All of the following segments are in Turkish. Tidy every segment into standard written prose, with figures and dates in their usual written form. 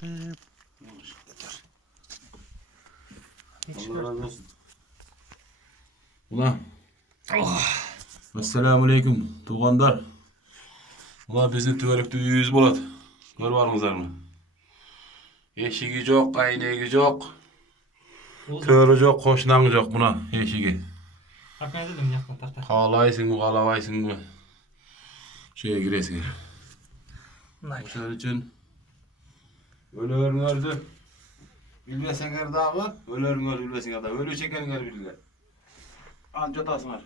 Getir. Allah razı olsun. Ulan. Assalamu alaikum tuğandar. Ulan bizni tüvelikte 100 bolat. Gör varmızlar mı? Eşigi yok, aynegi yok. Törü yok, koşunan yok buna eşigi. Arkaya dedim yaktan tartar. Kalaysın mı, kalavaysın mı? Şeye giresin. Oşar için ölörün öldü. Bilmesenger dağı, ölörün öldü bilmesenger dağı. Ölü çekenler bilirler. Anca tasmar.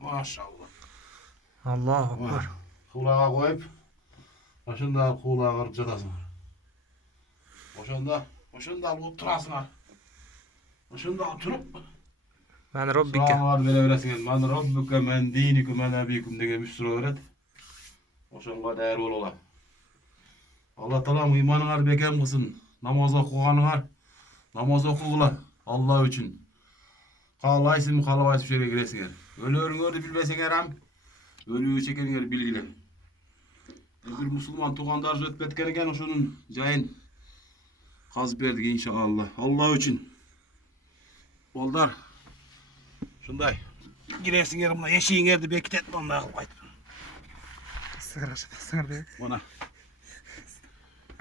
Maşallah. Allahu Ekber. Kulağa koyup, başında kulağa kırıp jatasın. Oşanda oturasın ha. Oşanda oturup. Ben Rabbike. Sağlar böyle öğresin. Men Rabbuke men dinike men abikum degen müstür öğret. Oşanga değer ol ola. Allah talam imanınar bekem kılsın. Namaz okuğanınar. Namaz okugula. Allah için. Kalaysın mı kalavaysın şöyle giresin. Ölüörün ördü bilmesin eram. Ölüyü çekenler bilgili. Bir Müslüman tuğandar zötbetkerken şunun cayın kazıp verdik inşallah. Allah için. Oldar. Şunday. Giresin yerimle eşiğin erdi beklet ondan kayıt. Sığır değil. Bana.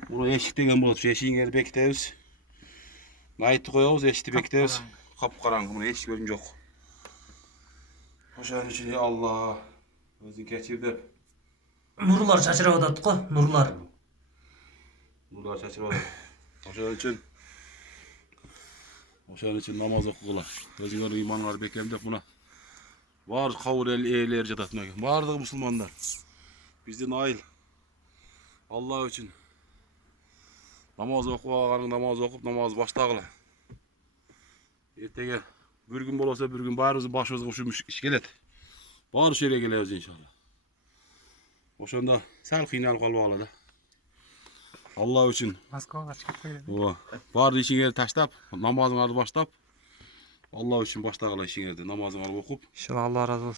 Bunu eşik degen болады. Şu eşiğin erdi bekletiriz. Nayıtı koyuyoruz, eşikti bekletiriz. Kapkaranlık bunu eşik görünce yok. Hoşan için ya Allah. Özün geçirdi. Nurlar şaşırıyor da tutku. Nurlar. Nurlar şaşırmadı. Hoşan için namaz okula. Özünler imanlar beklemde buna. Var kavur eyler cadatına. Vardı Müslümanlar. Bizde nail. Allah için. Namaz okuyanın namaz okup namaz başlagıla. Ertege bir gün bolasa bir gün barımızı başımızga uşumuş iş gelet. Bar şere geleriz inşallah. Oşanda sal kıynalıp kalıp da. Allah için. Moskova çıkıp koydu. O bar işini taşlap, namazını başlap. Allah için başlagıla işini namazını okup. İnşallah Allah razı olsun.